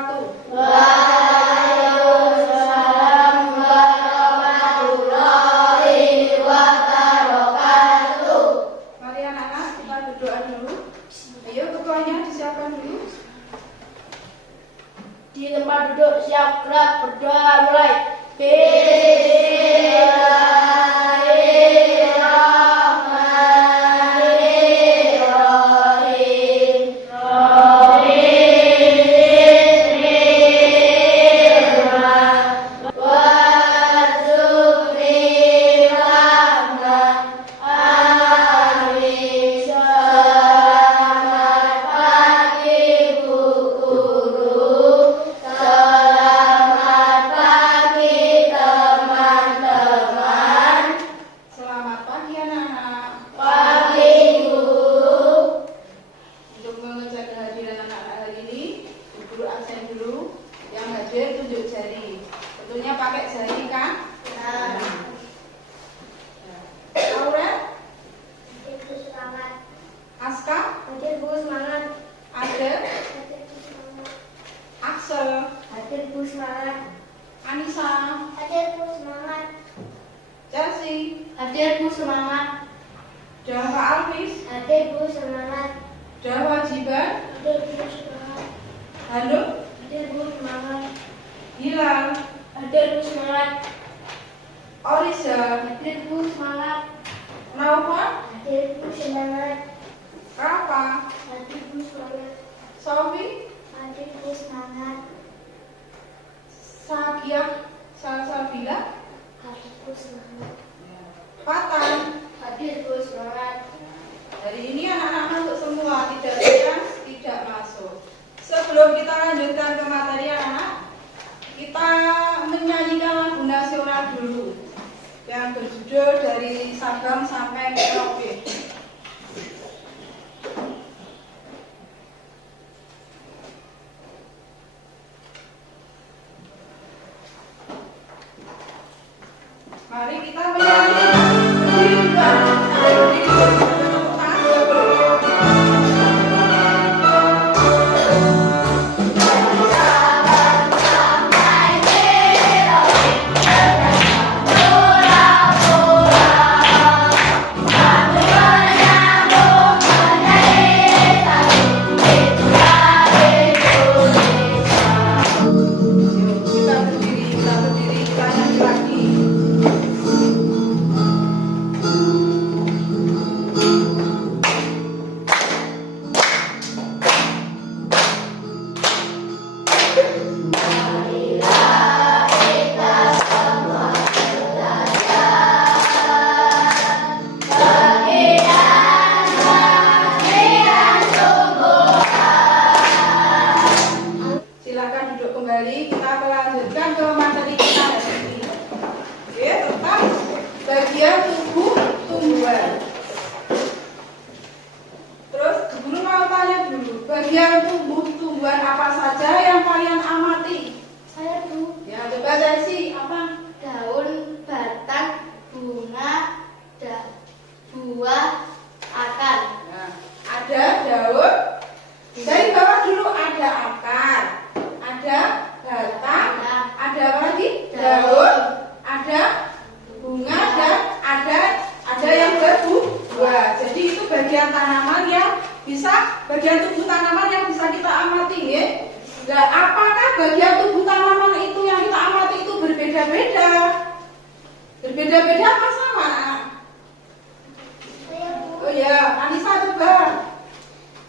wabarakatuh. Waalaikumsalam warahmatullahi wabarakatuh. Mari anak-anak kita berdoa dulu. Ayo ketuanya disiapkan dulu. Di tempat duduk siap gerak berdoa mulai. Selamat pagi anak-anak. Pagi guru. Untuk mengecek kehadiran anak-anak hari ini, guru absen dulu. Yang hadir tunjuk jari. Tentunya pakai jari kan? Aurel, Hadir semangat. Aska, Hadir bu semangat. Adel, Hadir bu semangat. Axel, Hadir bu semangat. Anissa, Hadir bu semangat. Chelsea, Hadir bu semangat. Dava Alvis, Hadir bu semangat. Dava Jiban, Hadir bu semangat. Hanum, Hadir bu semangat. Hilal, Hadir bu semangat. Orisa, Hadir bu semangat. Naufal, Hadir bu semangat. Rafa, Hadir bu semangat. Sofi, Hadir bu semangat. Sakia, Salsabila, Hadir bu semangat. Fatan. Hadir bu semangat. Hari ini anak-anak masuk semua, tidak ada tidak masuk. Sebelum kita lanjutkan ke materi anak-anak, kita menyanyikan lagu nasional dulu yang berjudul Dari Sabang Sampai Merauke. Mari kita menyanyi. Berdiri, Mbak. Berdiri, tepuk tangan dulu. Yuk, kita berdiri, kita nyanyi lagi. Silakan duduk kembali. Kita melanjutkan ke materi kita hari ini. Oke, tentang bagian tubuh tumbuhan. Terus guru mau tanya dulu, bagian tubuh tumbuhan apa saja yang kalian amati? Saya bu. Ya, coba Chelsea, apa? Daun, batang, bunga, buah, akar. Nah, ada daun. Dari bawah dulu ada akar, ada batang, ada apa lagi? Daun, ada bunga dan ada yang berbuah. Jadi itu bagian tanaman yang bisa, bagian tubuh tanaman yang bisa kita amati, ya. Nah, apakah bagian tubuh tanaman itu yang kita amati itu berbeda-beda? Berbeda-beda apa sama? Saya bu. Oh ya, Anissa coba.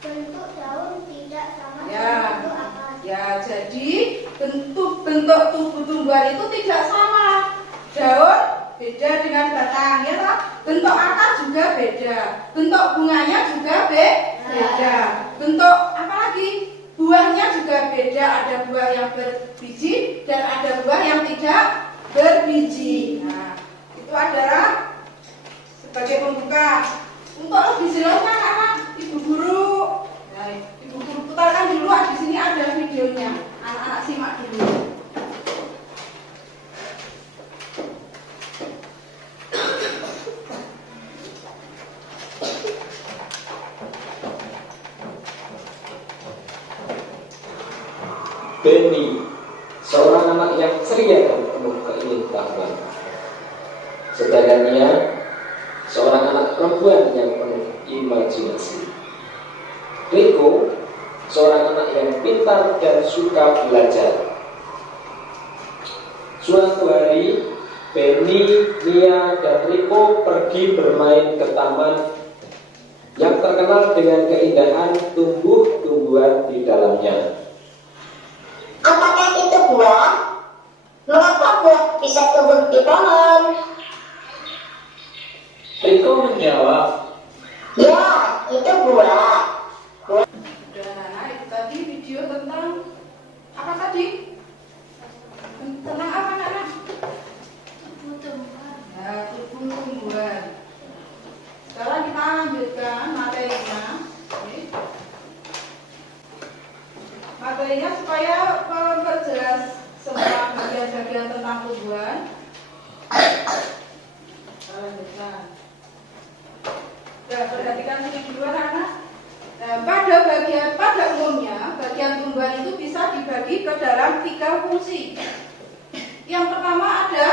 Bentuk daun tidak sama Ya. dengan bentuk akar. Ya, jadi bentuk tubuh tumbuhan itu tidak sama. Daun beda dengan batang, ya toh? Bentuk akar juga beda. Bentuk bunganya juga beda. Bentuk apa lagi? Buahnya juga beda. Ada buah yang berbiji dan ada buah yang tidak berbiji. Nah, itu adalah sebagai pembuka. Untuk lebih jelasnya anak-anak, Ibu Guru. Nah, Ibu Guru putarkan dulu, di sini ada videonya. Anak-anak simak dulu. Beni, seorang anak yang ceria dan penuh keingintahuan. Sedangkan Nia, seorang anak perempuan yang penuh imajinasi. Riko, seorang anak yang pintar dan suka belajar. Suatu hari, Beni, Nia, dan Riko pergi bermain ke taman yang terkenal dengan keindahan tumbuh-tumbuhan di dalamnya. Apakah itu buah? Mengapa buah bisa tumbuh di pohon? Riko menjawab, Ya, itu buah. Nah, itu tadi video tentang apa tadi? Tentang apa anak? Nah, tumbuh-tumbuhan. Sekarang kita lanjutkan materinya. Oke. Materinya supaya memperjelas semua bagian-bagian tentang tumbuhan. Kita lanjutkan. Nah, perhatikan sini dulu anak-anak. Nah, pada umumnya bagian tumbuhan itu bisa dibagi ke dalam 3 fungsi. Yang pertama ada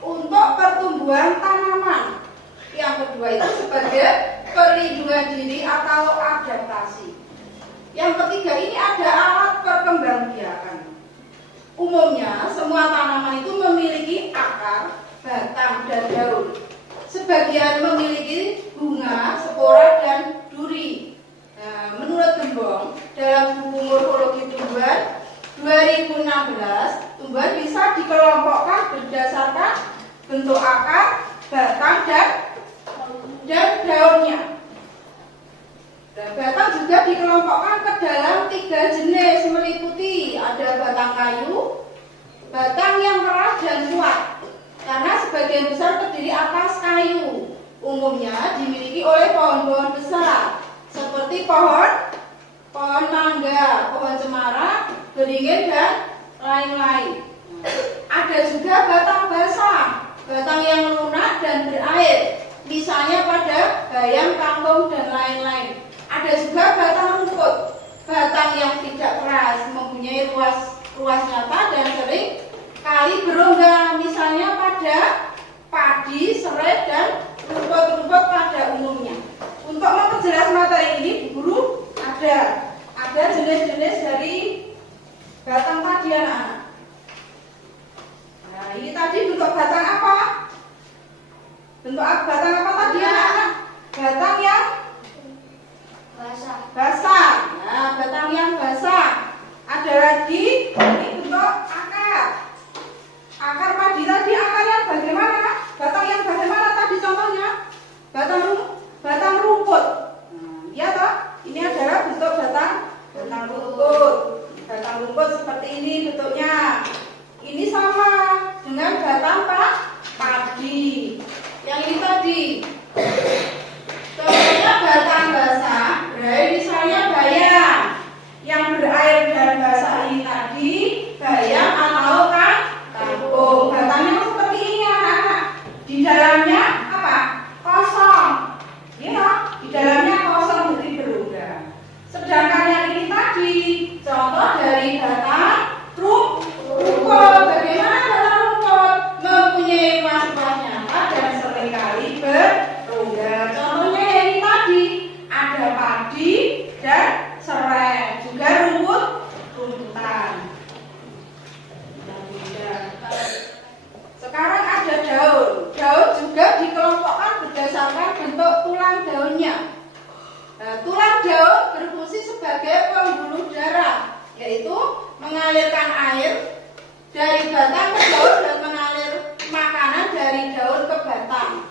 untuk pertumbuhan tanaman. Yang kedua itu sebagai perlindungan diri atau adaptasi. Yang ketiga ini ada alat perkembangbiakan. Umumnya semua tanaman itu memiliki akar, batang, dan daun. Sebagian memiliki bunga, spora, dan duri. Nah, menurut Gembong, dalam buku Morfologi Tumbuhan 2016, tumbuhan bisa dikelompokkan berdasarkan bentuk akar, batang, dan daunnya. Dan batang juga dikelompokkan ke dalam 3 jenis, meliputi ada batang kayu, batang yang keras dan kuat, karena sebagian besar terdiri atas kayu. Umumnya dimiliki oleh pohon-pohon besar seperti pohon mangga, pohon cemara, beringin, dan lain-lain. Ada juga batang basah, batang yang lunak dan berair, misalnya pada bayam, kangkung, dan lain-lain. Ada juga batang rumput, batang yang tidak keras, mempunyai ruas nyata dan sering kali berongga, misalnya pada padi, serai, dan rumput-rumput pada umumnya. Untuk memperjelas materi ini, di guru ada jenis-jenis dari batang tadi anak-anak. Nah, ini tadi bentuk batang apa? Bentuk batang apa tadi anak-anak? Batang yang basah. Nah, batang yang basah. Ada lagi, ini bentuk akar. Akar padi tadi akarnya bagaimana? Batang yang bagaimana tadi contohnya? Batang rumput. Ya toh? Ini adalah bentuk batang rumput. Batang rumput seperti ini bentuknya. Ini sama dengan batang padi. Yang ini tadi. Contohnya batang basah, misalnya bayam. Yang berair dan basah ini tadi bayam atau kangkung. Batangnya seperti ini anak-anak. Di dalamnya apa? Kosong. Ya, di dalamnya kosong jadi berongga. Sedangkan yang ini tadi contoh dari batang rumput. Bagaimana batang rumput? Mempunyai ruas-ruas nyata dan seringkali berongga. Contohnya yang ini tadi ada padi dan serai, juga rumputan. Sekarang ada daun. Daun juga dikelompokkan berdasarkan bentuk tulang daunnya. Nah, tulang daun berfungsi sebagai pembuluh darah, yaitu mengalirkan air dari batang ke daun dan mengalir makanan dari daun ke batang.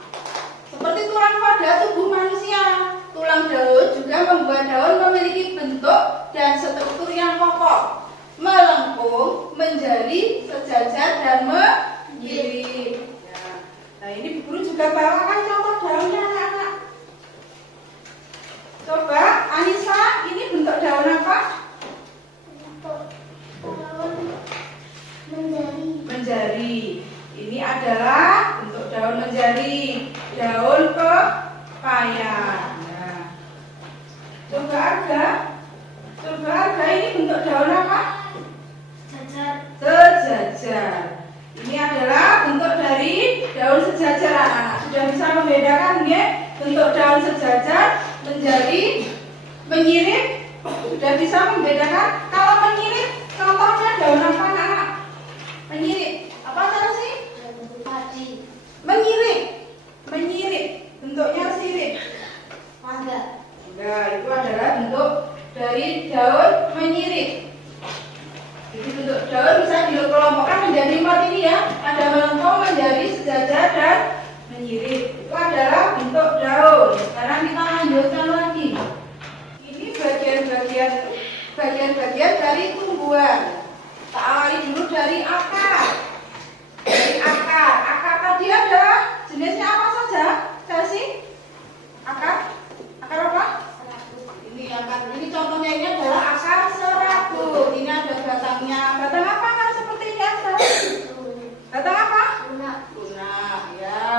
Seperti tulang pada tubuh manusia, tulang daun juga membuat daun memiliki bentuk dan struktur yang kokoh, melengkung, menjadi, sejajar, dan menggilid. Nah, ini guru juga bawakan contoh daunnya anak-anak. Coba Anissa, ini bentuk daun apa? Menjari. Ini adalah bentuk daun menjari, daun pepaya. Nah, coba Arga ini bentuk daun apa? Sejajar. Ini adalah bentuk dari daun sejajar anak-anak. Sudah bisa membedakan ya bentuk daun sejajar menjadi menyirip. Sudah bisa membedakan. Kalau menyirip contohnya daun apa anak-anak? Menyirip. Apa terus sih? Menyirip. Menyirip. Bentuknya sirip. Enggak, itu adalah bentuk dari daun menyirip. Jadi bentuk daun bisa dikelompokkan menjadi 4 ini ya. Ada melengkung, menjadi sejajar dan menyirip. Itu adalah bentuk daun. Sekarang kita lanjutkan lagi. Ini bagian-bagian dari tumbuhan. Kita awali dulu dari akar. Dari akar. Akar tadi adalah jenisnya apa saja? Kasih akar. Akar apa? Ini akar. Ini contohnya ini adalah akar serabut. Ini ada batangnya. Batang apa kan seperti biasa? Batang apa? Lunak, ya.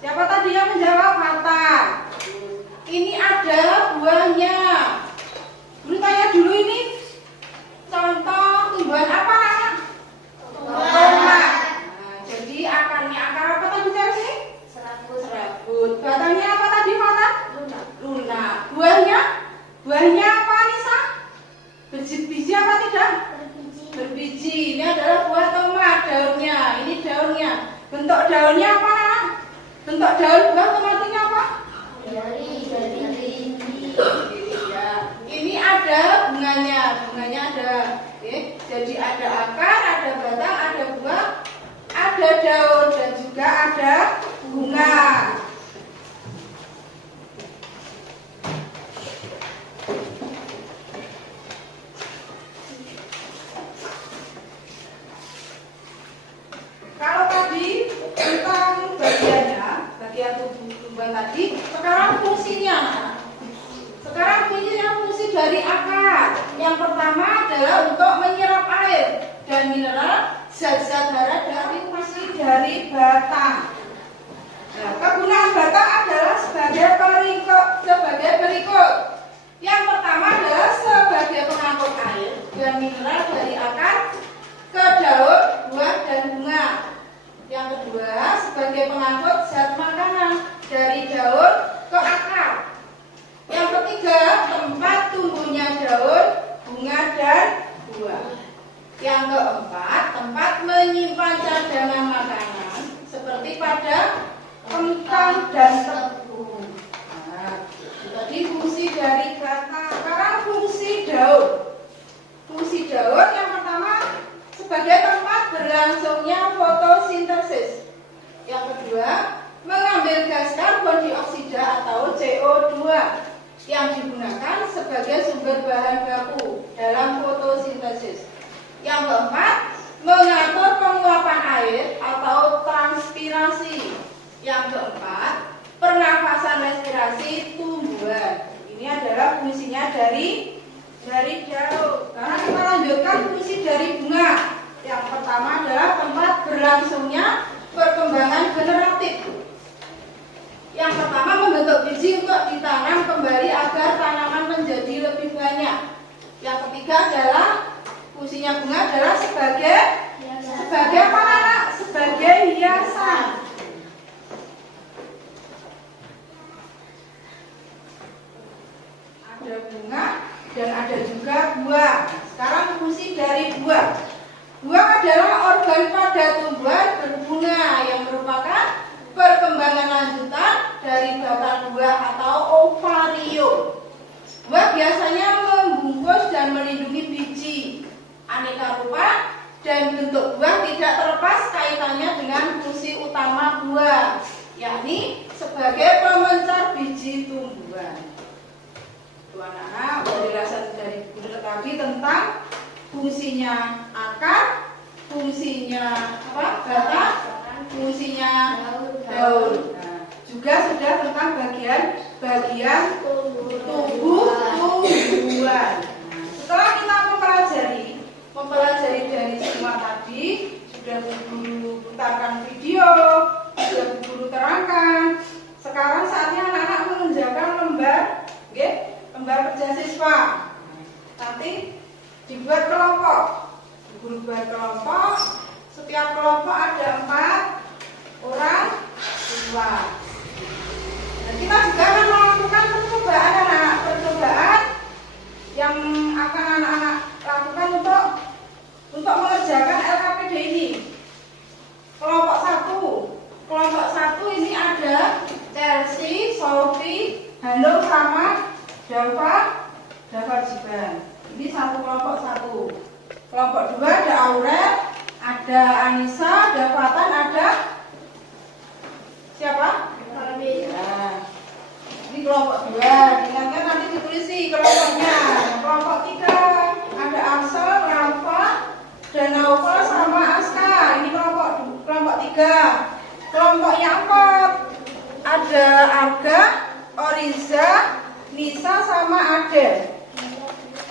Siapa tadi yang menjawab? Batang. Ini ada buahnya. Dulu tanya dulu ini contoh tumbuhan apa nak? Tomat. Nah, jadi akarnya akar apa tadi sih? Serabut. Batangnya apa tadi mata? Lunak. Buahnya apa Nisa? Biji apa tidak? Berbiji. Ini adalah buah tomat. Daunnya. Ini daunnya. Bentuk daunnya apa nak? Bentuk daun buah tomat ini apa? Jari. Ya. Ini ada bunganya. Bunganya ada. Oke. Jadi ada akar, ada batang, ada buah, ada daun dan juga ada bunga. Kalau tadi tentang bagian tumbuhan tadi, sekarang fungsinya. Sekarang fungsi dari akar. Yang pertama adalah untuk menyerap air dan mineral, zat-zat hara dari fungsi dari batang. Nah, kegunaan batang adalah sebagai berikut. Yang pertama adalah sebagai pengangkut air dan mineral dari akar ke daun, buah dan bunga. Yang kedua, sebagai pengangkut zat makanan dari daun ke akar. Yang ketiga, tempat tumbuhnya daun, bunga dan buah. Yang keempat, tempat menyimpan cadangan makanan seperti pada kentang dan tepung. Nah, tadi fungsi dari batang. Sekarang fungsi daun. Fungsi daun yang pertama sebagai tempat berlangsungnya fotosintesis. Yang kedua, mengambil gas karbon dioksida atau CO2 yang digunakan sebagai sumber bahan baku dalam fotosintesis. Yang keempat, mengatur penguapan air atau transpirasi. Yang keempat, pernafasan respirasi tumbuhan. Ini adalah fungsinya dari daun. Karena kita lanjutkan fungsi dari bunga. Yang pertama adalah tempat berlangsungnya perkembangan generatif. Yang pertama, membentuk biji untuk ditanam kembali agar tanaman menjadi lebih banyak. Yang ketiga adalah fungsinya bunga adalah sebagai apa anak? Sebagai hiasan. Ada bunga dan ada juga buah. Sekarang fungsi dari buah. Buah adalah organ pada tumbuhan berbunga yang merupakan perkembangan lanjutan dari batang buah atau ovarium. Buah biasanya membungkus dan melindungi biji. Aneka rupa dan bentuk buah tidak terlepas kaitannya dengan fungsi utama buah, yakni sebagai pemencar biji tumbuhan. Anak-anak, penjelasan dari Bunda tadi tentang fungsinya akar, fungsinya batang, fungsinya daun. Nah, juga sudah tentang bagian tubuh tumbuhan. Setelah kita mempelajari dari semua tadi, sudah Guru putarkan video, sudah Guru terangkan. Sekarang saatnya anak-anak mengerjakan lembar kerja siswa. Nanti dibuat kelompok. berubah kelompok. Setiap kelompok ada 4 orang siswa. Dan kita juga akan melakukan percobaan yang akan anak-anak lakukan untuk mengerjakan LKPD ini. Kelompok 1 ini ada Chelsea, Sophie, Hanum sama Dava Jiban. Ini kelompok 1. Kelompok 2 ada Aurel, ada Anissa, ada Fatan, ada siapa? Ya. Ini kelompok 2. Diingatkan nanti ditulis kelompoknya. Kelompok 3 ada Arsel, Rafa, dan Naufal sama Aska. Ini kelompok 3. Kelompok yang 4 ada Arga, Oriza, Nisa sama Adel.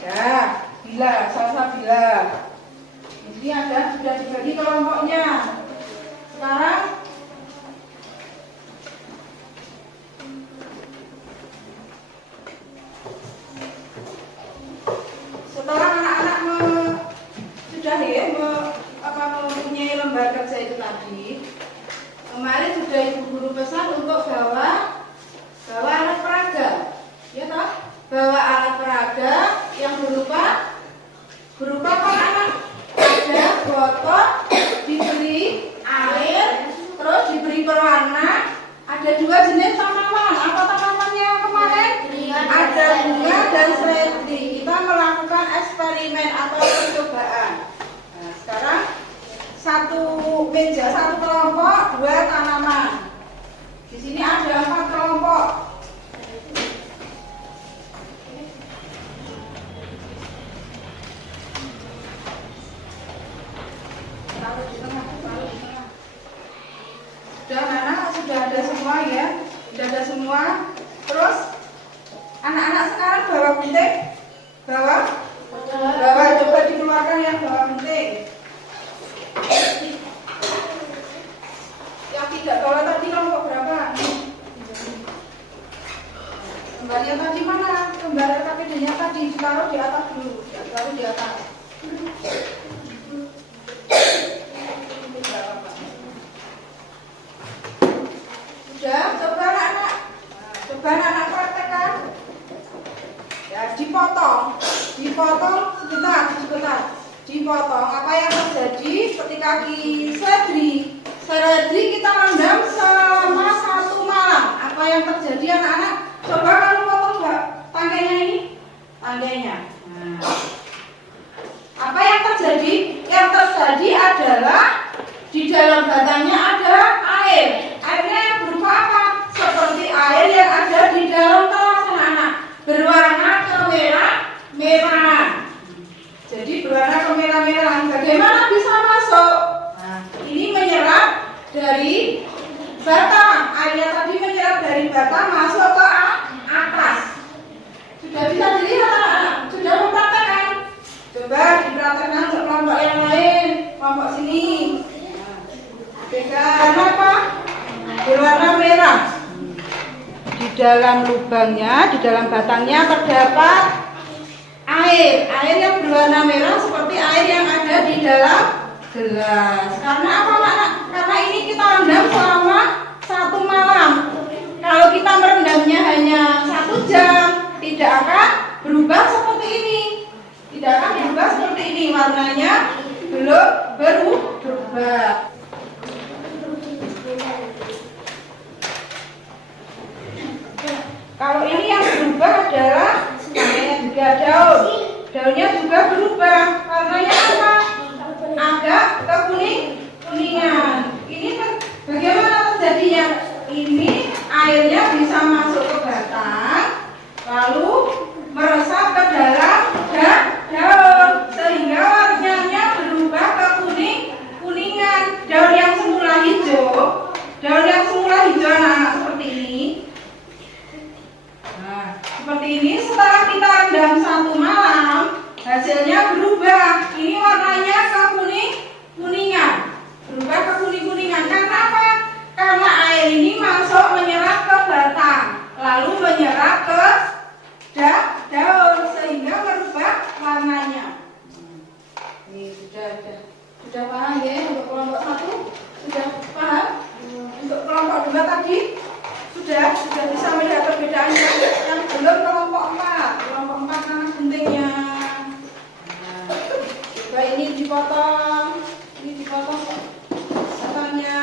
Ya, Bila, Salsa Bila. Ini sudah dibagi kelompoknya. Setelah anak-anak mempunyai lembar kerja itu tadi, kemarin sudah ibu guru pesan untuk bawa alat peraga, ya toh? Bawa alat peraga yang berupa apa anak? Ada botol, diberi air, terus diberi perwarna. Ada 2 jenis tanaman. Apa tanamannya kemarin? Ada bunga dan seledri. Kita melakukan eksperimen atau percobaan. Nah, sekarang 1 meja, 1 kelompok, 2 tanaman. Di sini ada 4 kelompok. Sudah ada semua ya, sudah ada semua. Terus anak-anak sekarang bawa gunting, bawa, coba dikeluarkan yang bawa gunting. Yang tidak bawa tadi kelompok berapa? Lembarnya tadi mana? Lembar KPD-nya tadi ditaruh di atas dulu, ditaruh di atas. Sudah, coba anak praktekkan. Ya, dipotong sebentar. Dipotong. Apa yang terjadi ketika seledri kita rendam selama 1 malam? Apa yang terjadi anak-anak? Coba kamu potong nggak tangkainya ini? Tangkainya. Nah, apa yang terjadi? Yang terjadi adalah di dalam batangnya ada air. Airnya yang berupa apa? Seperti air yang ada di dalam gelas anak-anak, berwarna kemerah-merahan. Jadi berwarna kemerah-merahan. Bagaimana bisa masuk? Nah, ini menyerap dari batang. Airnya tadi menyerap dari batang masuk ke atas. Sudah bisa dilihat anak-anak? Sudah mempraktekkan? Coba dipraktekkan untuk kelompok yang lain. Kelompok sini. Karena apa? Berwarna merah. Di dalam lubangnya, di dalam batangnya terdapat air yang berwarna merah seperti air yang ada di dalam gelas. Karena apa anak? Karena ini kita rendam selama 1 malam. Kalau kita merendamnya hanya 1 jam, tidak akan berubah seperti ini. Tidak akan berubah seperti ini. Warnanya belum berubah. Kalau ini yang berubah adalah namanya juga daun. Daunnya juga berubah. Warnanya apa? Agak kekuningan. Ini bagaimana terjadinya? Ini airnya bisa masuk ke batang, lalu meresap ke dalam daun, sehingga warnanya berubah ke kuningan. Daun yang semula hijau anak-anak seperti ini. Nah, seperti ini setelah kita rendam 1 malam, hasilnya berubah. Ini warnanya ke kuningan, berubah ke kuningan. Karena apa? Karena air ini masuk menyerap ke batang, lalu menyerap ke daun, sehingga merubah warnanya. Ini sudah ada. sudah bisa melihat perbedaannya. Yang belum kelompok 4. Kelompok 4 mana guntingnya? Nah, coba ini dipotong. Ini dipotong batangnya.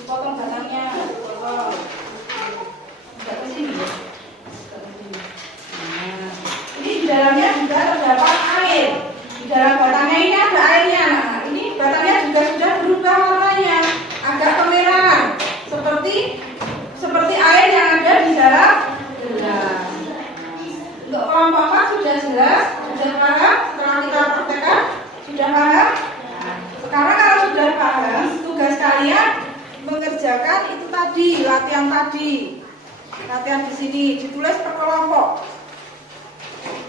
Dipotong batangnya. Dipotong. Enggak ke sini ya? Enggak ke sini. Nah, ini di dalamnya juga terdapat air. Di dalam batangnya ini ada airnya. Nah, ini batangnya juga sudah berubah warnanya, agak kemerahan, seperti air yang ada di dalam gelas. Untuk kelompok 4 sudah jelas, sudah paham. Setelah kita praktekkan, sudah paham. Nah, sekarang kalau sudah paham, tugas kalian mengerjakan itu tadi, latihan tadi. Latihan di sini ditulis per kelompok.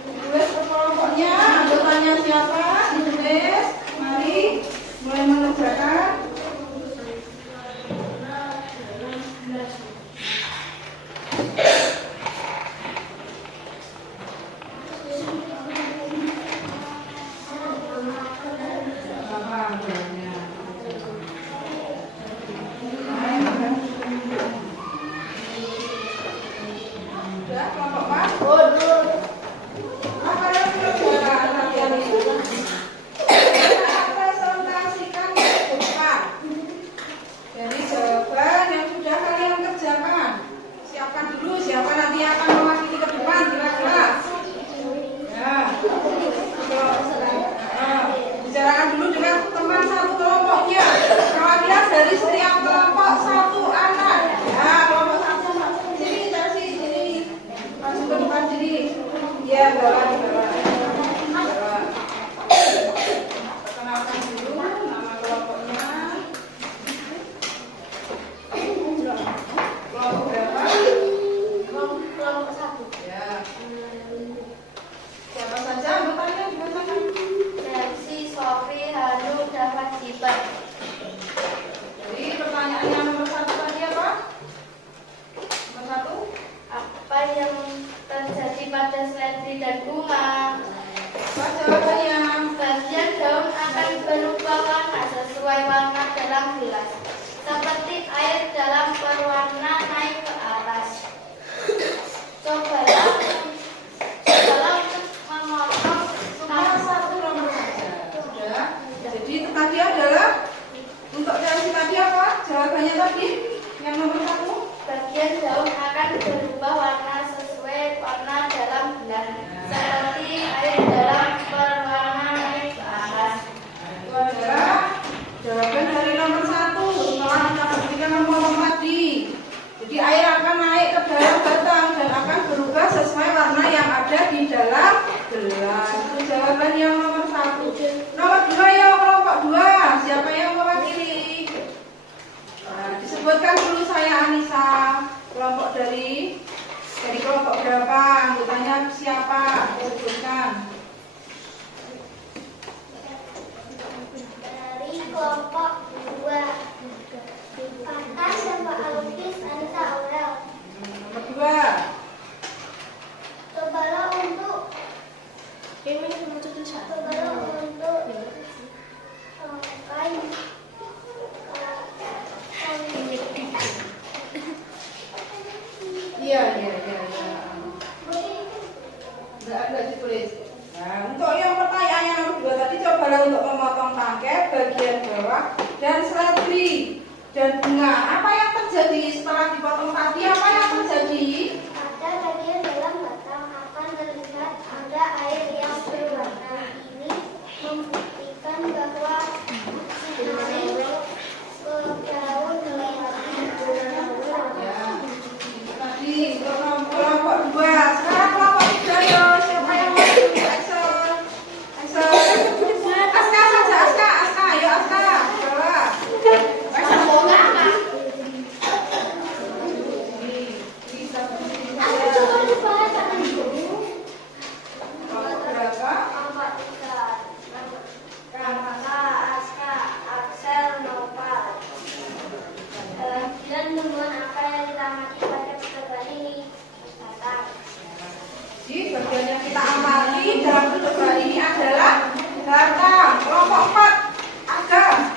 Ditulis per kelompoknya, anggotanya siapa? Ditulis. Mari mulai mengerjakan. Sudah kelompok 4? Apa yang mengerjakan latihan itu? Presentasikan ke depan. Jadi jawaban yang sudah kalian kerjakan, siapkan dulu siapa nanti akan mewakili ke depan kira-kira. Ya. Bicarakan dulu dengan teman satu kelompoknya. Perwakilan dari setiap kelompok satu anak. Ya, kelompok satu. Sini dari sini. Masuk ke depan sini. Ya, bawa di bawah. Kenalkan dulu nama kelompoknya. Kelompok berapa? Kelompok 1. Ya. Siapa saja anggotanya dibacakan? Mercy, Sofi, Hanu, dan Wajiban. Jadi pertanyaannya nomor 1 tadi apa? Nomor 1. Apa yang terjadi pada seledri dan bunga? Apa jawabannya? Bagian daun akan berubah warna sesuai warna dalam gelas, seperti air dalam berwarna naik ke atas. Cobalah untuk memotong Nomor 1 nomor saja. Sudah. Jadi itu tadi adalah untuk reaksi tadi apa? Jawabannya tadi yang nomor 1. bagian daun akan berubah warna sesuai warna dalam gelas, seperti air dalam berwarna naik ke atas. Itu adalah jawaban dari nomor 1 setelah kita berikan nomor tadi. Jadi air akan naik ke dalam batang dan akan berubah sesuai warna yang ada di dalam gelas. Itu jawaban yang nomor 1. Nomor 2 ya kelompok 2. Siapa yang mewakili? Nah, disebutkan dulu saya Anissa. Kelompok dari kelompok berapa? Anggotanya siapa? Disebutkan. Dari kelompok 2 Kakak sama Alvis, Anissa, Aurel. Nomor 2. Cobalah untuk kain. Iya. Enggak ditulis. Nah, untuk yang pertanyaannya nomor 2 tadi cobalah untuk memotong tangkai bagian bawah dan seledri dan bunga. Apa yang terjadi setelah dipotong tadi? Apa yang terjadi? Pada bagian dalam batang akan terlihat ada air yang berwarna. Ini membuktikan bahwa sinari ke daun Ya. Tadi untuk kelompok 2. Sekarang kelompok 3 ya. Siapa yang mau ikut Axel? Aska saja, Aska. Ayo Aska. Coba. Jadi bagian yang kita amati dalam percobaan ini adalah batang. Kelompok 4 ada.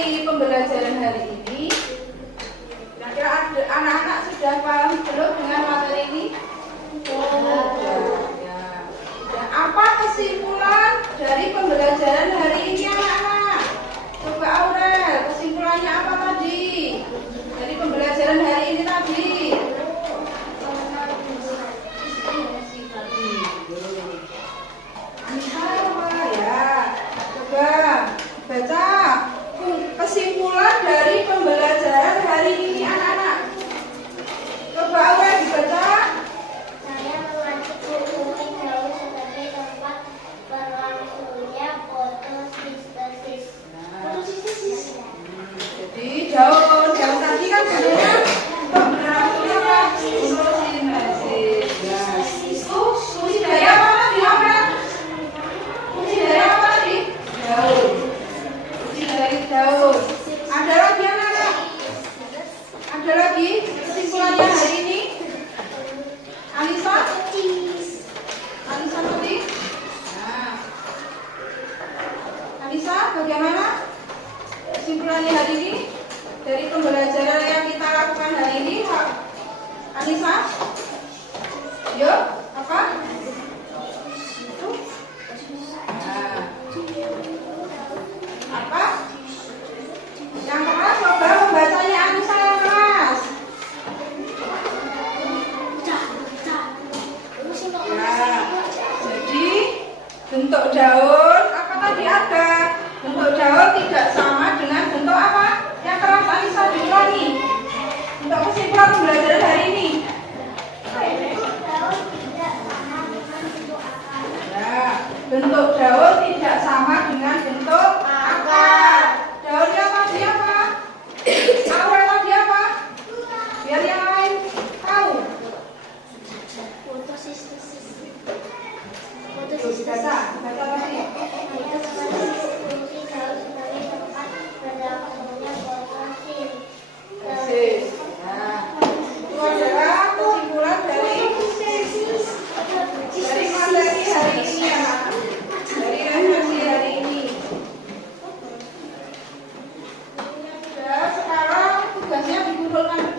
dari pembelajaran hari ini, kira-kira anak-anak sudah paham belum dengan materi ini? Ya. Dan apa kesimpulan dari pembelajaran hari ini anak-anak? Coba Aurel, kesimpulannya apa tadi? Dari pembelajaran hari ini tadi? Apa ya? Coba baca kesimpulan dari pembelajaran hari ini anak-anak. Coba Aurel dibaca. Saya memantik bumi jauh sebagai tempat berlangsungnya fotosintesis. Jadi daun tadi kan sebenarnya untuk berlangsungnya apa? Fotosintesis. Fungsi dari apa tadi? Fungsi dari apa tadi? Daun. Fungsi dari daun. Ada lagi anak-anak? Ada lagi kesimpulannya hari ini? Anissa? Anissa tadi? Nah. Anissa, bagaimana kesimpulannya hari ini dari pembelajaran yang kita lakukan hari ini? Anissa? Yuk, apa? Nah. Apa? Yang keras coba membacanya Anissa yang keras. Ya, jadi bentuk daun apa tadi ada? Bentuk daun tidak sama dengan bentuk apa? Yang keras Anissa diulangi. Untuk kesimpulan pembelajaran hari ini. Ya, bentuk daun tidak sama dengan bentuk akar. Daunnya tadi apa? Awal tadi apa? Biar yang lain tahu. Fotosintesis. Baca lagi. Fungsi jauh sebagai tempat berlangsungnya fotosintesis. Nah, itu adalah kesimpulan dari materi hari ini ya, dari refleksi hari ini. Sudah, sekarang tugasnya dikumpulkan